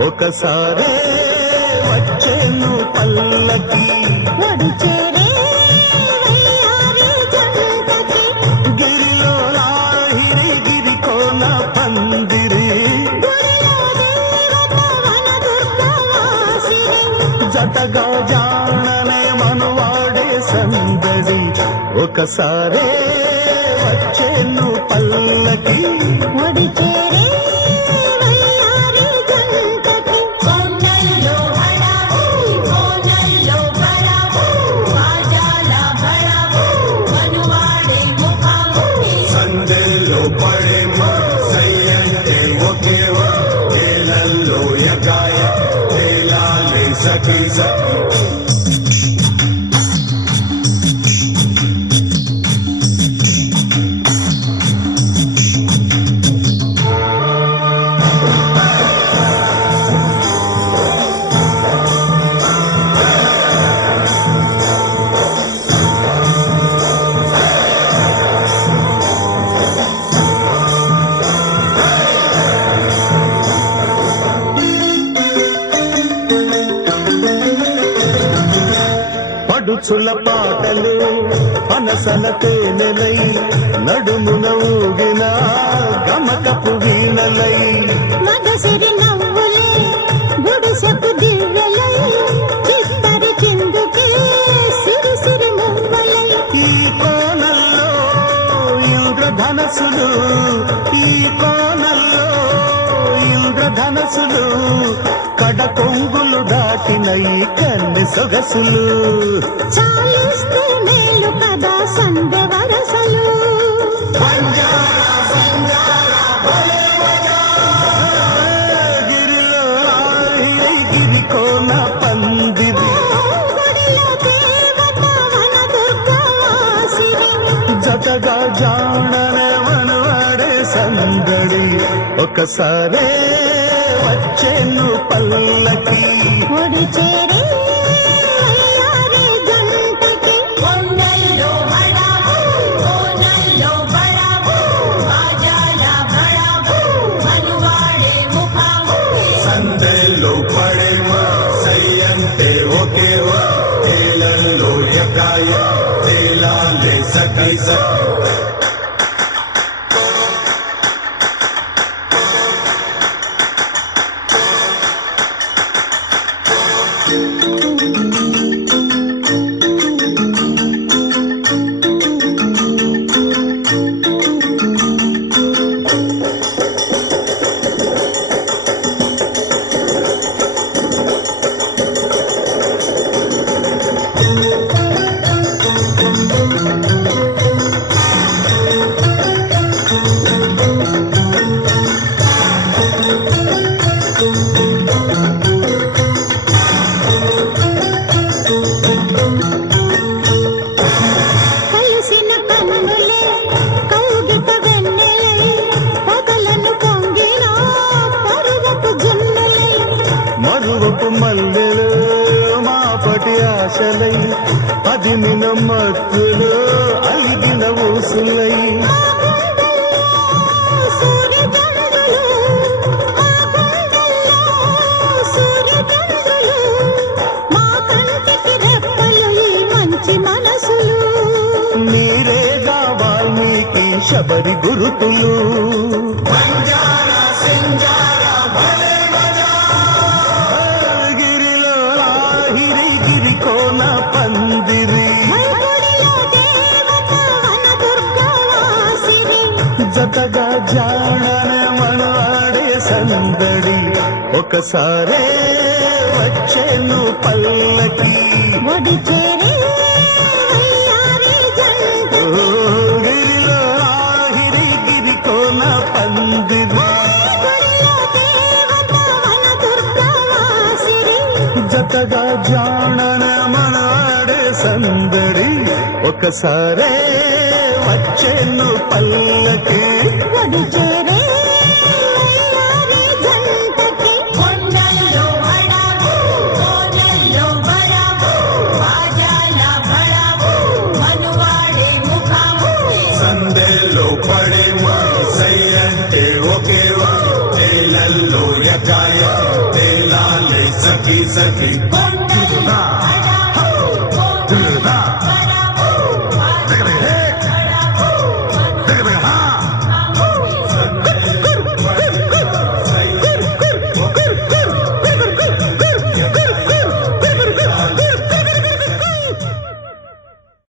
ఒకసారే వచ్చేను పల్లకి గిరిలో లాహిరి గిరి కోన పందిరి జతగా జాననే మనువాడే సందడి ఒకసారే వచ్చేను పల్లకి పడుచుల పాటలు పనసల తేనెలై నడుమున ఊగిన గమకపు వీణలై మగసిరి నవ్వులే గుడిసెపు దివ్వెలై చిత్తరి కిందుకే సిరిసిరి మువ్వలై ఈ కోనల్లో ఇంద్రధనసులు ఈ కోనల్లో ఇంద్రధనసులు కడ కొంగులు దాటినై కన్నె సొగసులు చాలిస్తూ మేలు కదా సందె వరసలు గిరిలో గిరి కోన పందిరి జతగా జాననే మనవాడే సందడి ఒకసారే వచ్చేను పల్లకి ఒడి చేరే సందెల్లో పడేమా సయ్యంతే ఒకేవా తేలల్లో ఎకాయ తేలాలే సఖీ మల్లెలు మాపటి ఆశలై అదిమిన మత్తులు అలిగిన ఊసులై జతగా జాడనే మనవాడే సందడి ఒకసారే వచ్చేను పల్లకి ఒడి చేరే వయ్యారి జంట గిరిలో ఆహిరి గిరి కోన పందిరి గుడిలో దేవత వన దుర్గవాసిరి జతగా జాడనే మనవాడే సందడి ఒకసారే వచ్చేను పల్లకి ఒడి చేరే వయ్యారి జంటకి కొండల్లో వడవు కోనల్లో వరవు బాజాల భళవు మనువాడే ముఖము సందేలో పడేమో సై అంటే ఒకేవో తేలల్లో ఎకాయ తేలాలే సఖీ సఖీ